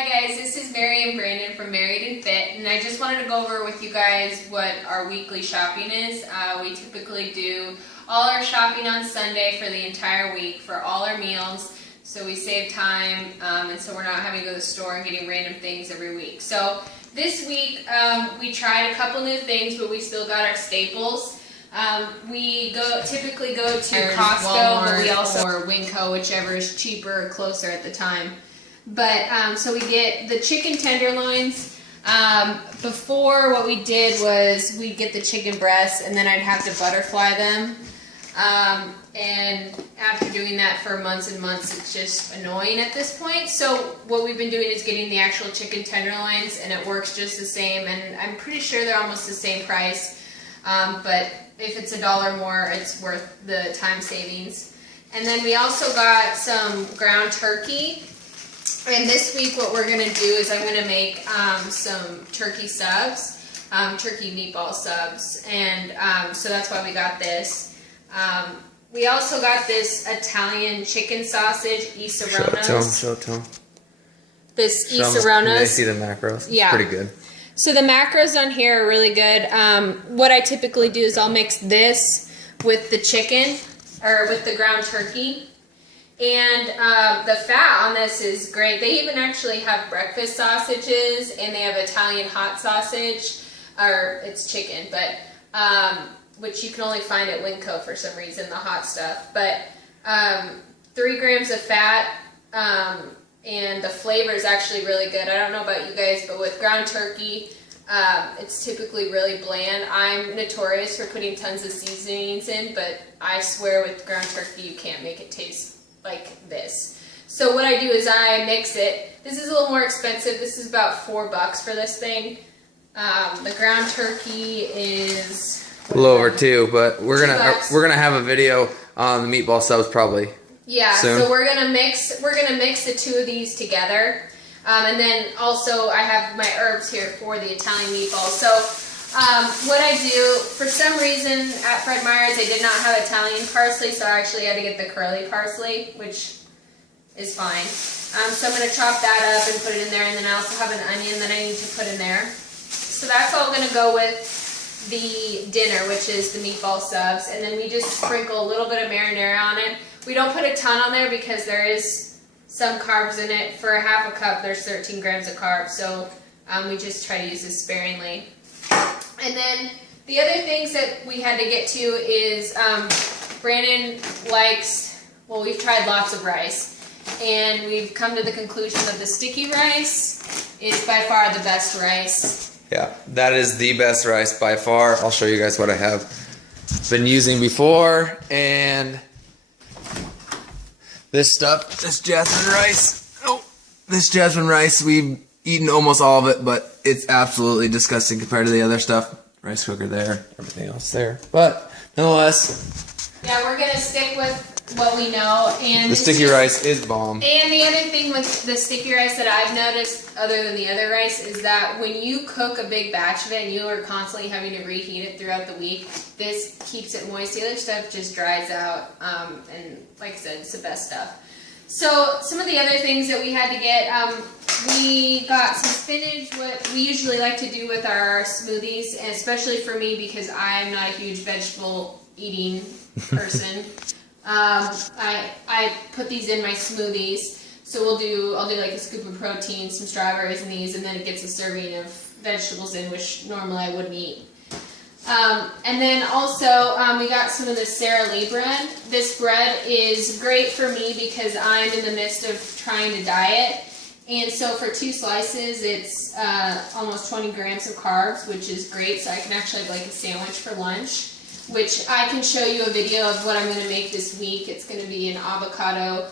Hi guys, this is Mary and Brandon from Married and Fit, and I just wanted to go over with you guys what our weekly shopping is. We typically do all our shopping on Sunday for the entire week for all our meals, so we save time, and so we're not having to go to the store and getting random things every week. So this week we tried a couple new things, but we still got our staples. We typically go to Costco, Walmart, but we also or Winco, whichever is cheaper or closer at the time. But so we get the chicken tenderloins. Before, what we did was we'd get the chicken breasts, and then I'd have to butterfly them. And after doing that for months and months, it's just annoying at this point. So what we've been doing is getting the actual chicken tenderloins, and it works just the same. And I'm pretty sure they're almost the same price. But if it's $1 more, it's worth the time savings. And then we also got some ground turkey. And this week what we're going to do is I'm going to make some turkey subs, turkey meatball subs, and so that's why we got this. We also got this Italian chicken sausage, E Serranos. Show it to them. This E Serranos. They see the macros. Yeah. Pretty good. So the macros on here are really good. What I typically do is I'll mix this with the chicken, or with the ground turkey. And the fat on this is great. They even actually have breakfast sausages, and they have Italian hot sausage, or it's chicken, but which you can only find at Winco for some reason, the hot stuff. But 3 grams of fat, and the flavor is actually really good. I don't know about you guys, but with ground turkey, it's typically really bland. I'm notorious for putting tons of seasonings in, but I swear with ground turkey you can't make it taste like this. So what I do is I mix it. This is a little more expensive. This is about $4 for this thing. The ground turkey is a little over $2, but we're gonna have a video on the meatball subs probably. Yeah, soon. So we're gonna mix the two of these together, and then also I have my herbs here for the Italian meatballs. So what I do, for some reason at Fred Meyer's they did not have Italian parsley, so I actually had to get the curly parsley, which is fine. So I'm going to chop that up and put it in there, and then I also have an onion that I need to put in there. So that's all going to go with the dinner, which is the meatball subs, and then we just sprinkle a little bit of marinara on it. We don't put a ton on there because there is some carbs in it. For a half a cup there's 13 grams of carbs, so we just try to use this sparingly. And then the other things that we had to get to is Brandon likes, well, we've tried lots of rice, and we've come to the conclusion that the sticky rice is by far the best rice. Yeah, that is the best rice by far. I'll show you guys what I have been using before, and this stuff, this jasmine rice. Oh, this jasmine rice, we've eaten almost all of it, but it's absolutely disgusting compared to the other stuff. Rice cooker there, everything else there. But nonetheless, yeah, we're gonna stick with what we know. And the sticky rice is bomb. And the other thing with the sticky rice that I've noticed, other than the other rice, is that when you cook a big batch of it and you are constantly having to reheat it throughout the week, this keeps it moist. The other stuff just dries out, and like I said, it's the best stuff. So some of the other things that we had to get, we got some spinach. What we usually like to do with our smoothies, and especially for me because I'm not a huge vegetable eating person, I put these in my smoothies. So I'll do like a scoop of protein, some strawberries in these, and then it gets a serving of vegetables in, which normally I wouldn't eat. And then also we got some of the Sara Lee bread. This bread is great for me because I'm in the midst of trying to diet, and so for 2 slices it's almost 20 grams of carbs, which is great. So I can actually have like a sandwich for lunch, which I can show you a video of what I'm going to make this week. It's going to be an avocado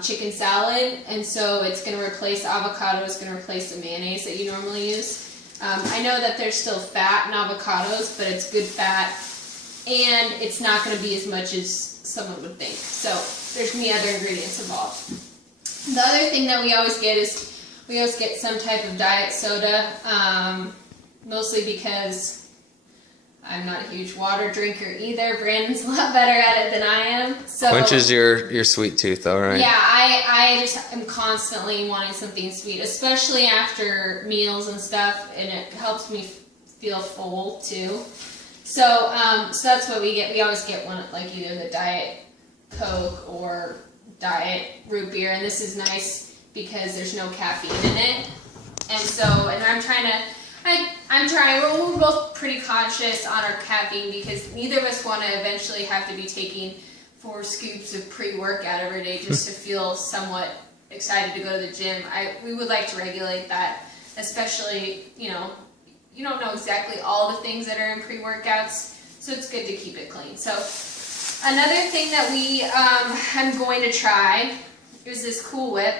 chicken salad, and so it's going to replace avocado. It's going to replace the mayonnaise that you normally use. I know that there's still fat in avocados, but it's good fat, and it's not going to be as much as someone would think. So there's going to be other ingredients involved. The other thing that we always get is we always get some type of diet soda, mostly because I'm not a huge water drinker either. Brandon's a lot better at it than I am. So Quenches your sweet tooth, though, right? Yeah, I just am constantly wanting something sweet, especially after meals and stuff, and it helps me feel full too. So so that's what we get. We always get one, like either the Diet Coke or Diet Root Beer, and this is nice because there's no caffeine in it. And so, and I'm trying, we're both pretty conscious on our caffeine because neither of us want to eventually have to be taking 4 scoops of pre-workout every day just to feel somewhat excited to go to the gym. We would like to regulate that, especially, you don't know exactly all the things that are in pre-workouts, so it's good to keep it clean. So another thing that I'm going to try is this Cool Whip.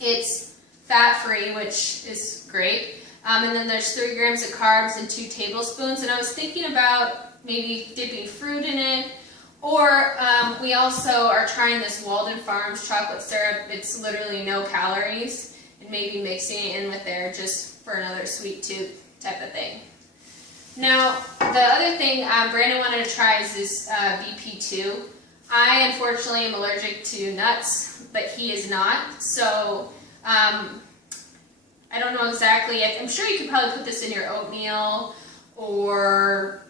It's fat-free, which is great. And then there's 3 grams of carbs and 2 tablespoons. And I was thinking about maybe dipping fruit in it. Or we also are trying this Walden Farms chocolate syrup. It's literally no calories. And maybe mixing it in with there just for another sweet tooth type of thing. Now, the other thing Brandon wanted to try is this BP2. I unfortunately am allergic to nuts, but he is not. So I don't know exactly. I'm sure you could probably put this in your oatmeal or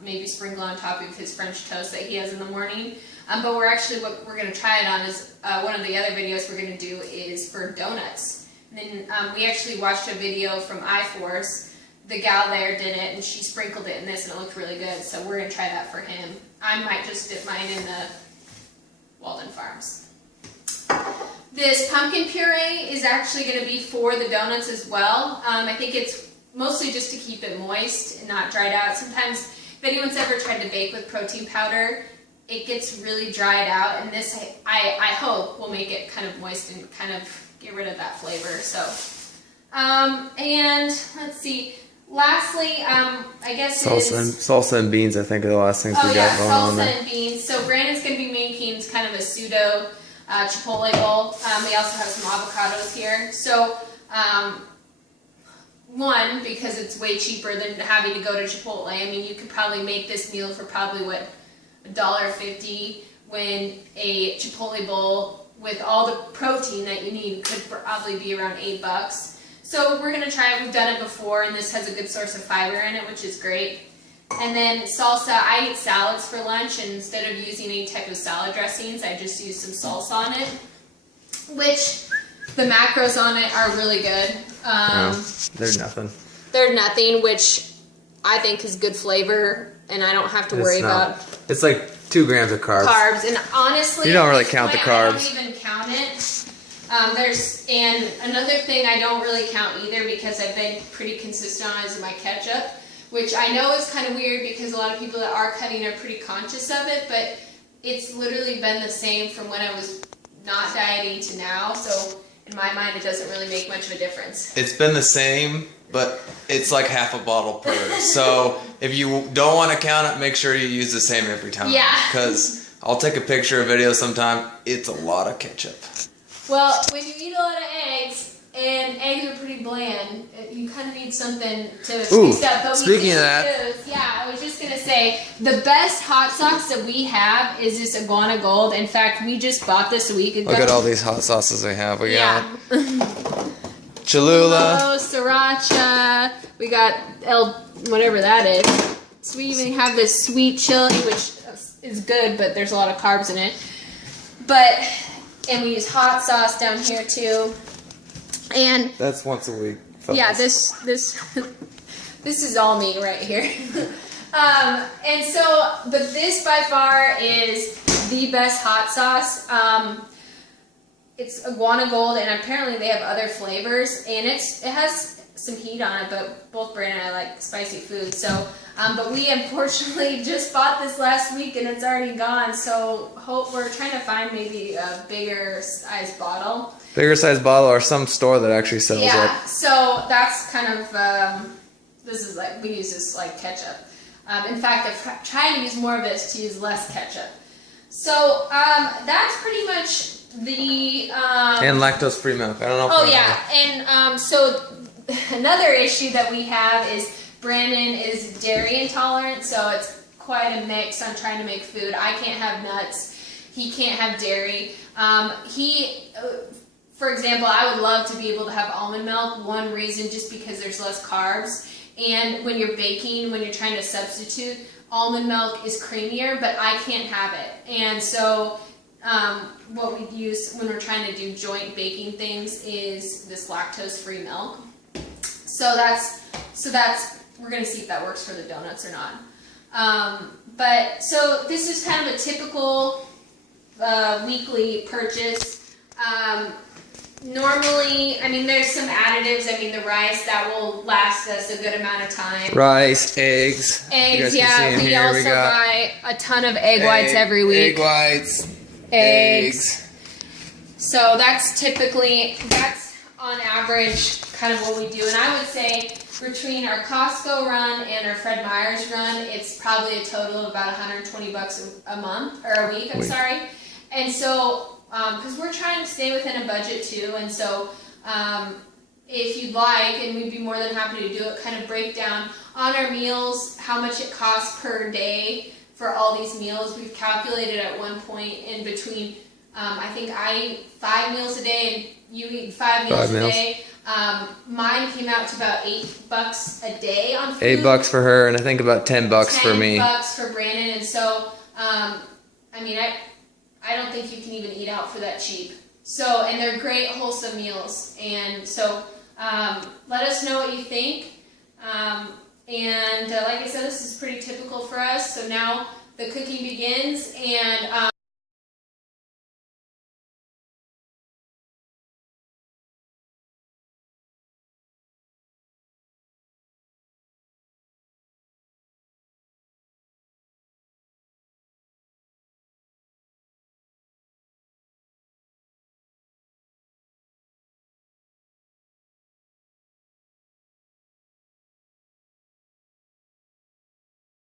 maybe sprinkle on top of his French toast that he has in the morning. But what we're going to try it on is one of the other videos we're going to do is for donuts. And then we actually watched a video from iForce. The gal there did it, and she sprinkled it in this, and it looked really good. So we're going to try that for him. I might just dip mine in the Walden Farms. This pumpkin puree is actually going to be for the donuts as well. I think it's mostly just to keep it moist and not dried out. Sometimes, if anyone's ever tried to bake with protein powder, it gets really dried out, and this, I hope, will make it kind of moist and kind of get rid of that flavor. So, and let's see. Lastly, I guess salsa and beans. I think are the last things we got going on there. Salsa and beans. So Brandon's going to be making kind of a pseudo Chipotle bowl. We also have some avocados here. So, one, because it's way cheaper than having to go to Chipotle. I mean, you could probably make this meal for probably, what, $1.50, when a Chipotle bowl with all the protein that you need could probably be around $8. So we're going to try it. We've done it before, and this has a good source of fiber in it, which is great. And then salsa, I eat salads for lunch, and instead of using any type of salad dressings, I just use some salsa on it, which the macros on it are really good. They're nothing. They're nothing, which I think is good flavor, and I don't have to worry about. It's like 2 grams of carbs. And honestly, you don't really count the carbs. I don't even count it. And another thing I don't really count either, because I've been pretty consistent on, is my ketchup, which I know is kind of weird because a lot of people that are cutting are pretty conscious of it, but it's literally been the same from when I was not dieting to now, so in my mind it doesn't really make much of a difference. It's been the same, but it's like half a bottle per. So if you don't want to count it, make sure you use the same every time. Yeah. Because I'll take a picture or video sometime. It's a lot of ketchup. Well, when you eat a lot of eggs, and eggs are pretty bland, you kind of need something to mix up. But speaking of that, I was just going to say, the best hot sauce that we have is this Iguana Gold. In fact, we just bought this a week ago. Look at all these hot sauces we have. We got Cholula, Cholula, Sriracha, we got whatever that is. So we even have this sweet chili, which is good, but there's a lot of carbs in it. And we use hot sauce down here too. And that's once a week. Fellas. Yeah, this is all me right here. And so, but this by far is the best hot sauce. It's Iguana Gold, and apparently they have other flavors, and it has some heat on it, but both Brandon and I like spicy food, so, but we unfortunately just bought this last week, and it's already gone, so we're trying to find maybe a bigger size bottle. Bigger size bottle, or some store that actually sells it. Yeah, so that's kind of, this is like, we use this like ketchup. In fact, I'm trying to use more of this to use less ketchup. So, that's pretty much the, and lactose-free milk. I don't know if and, so another issue that we have is Brandon is dairy intolerant, so it's quite a mix on trying to make food. I can't have nuts. He can't have dairy. For example, I would love to be able to have almond milk. One reason, just because there's less carbs. And when you're baking, when you're trying to substitute, almond milk is creamier, but I can't have it. And so what we use when we're trying to do joint baking things is this lactose-free milk. So that's we're gonna see if that works for the donuts or not. But so this is kind of a typical weekly purchase. Normally, I mean, there's some additives. I mean, the rice, that will last us a good amount of time. Rice, eggs. Eggs, yeah. We also buy a ton of egg whites every week. Egg whites. Eggs. So that's on average kind of what we do. And I would say between our Costco run and our Fred Meyer's run, it's probably a total of about $120 a month, or a week, I'm sorry. And so, because we're trying to stay within a budget too, and so if you'd like, and we'd be more than happy to do it, kind of break down on our meals how much it costs per day for all these meals. We've calculated at one point in between, I think I eat 5 meals a day and you eat 5 meals a day. Mine came out to about $8 a day on food. $8 for her, and I think about $10 for me. $10 for Brandon, and so I mean, I don't think you can even eat out for that cheap. So, and they're great, wholesome meals. And so, let us know what you think. And like I said, this is pretty typical for us. So now the cooking begins, and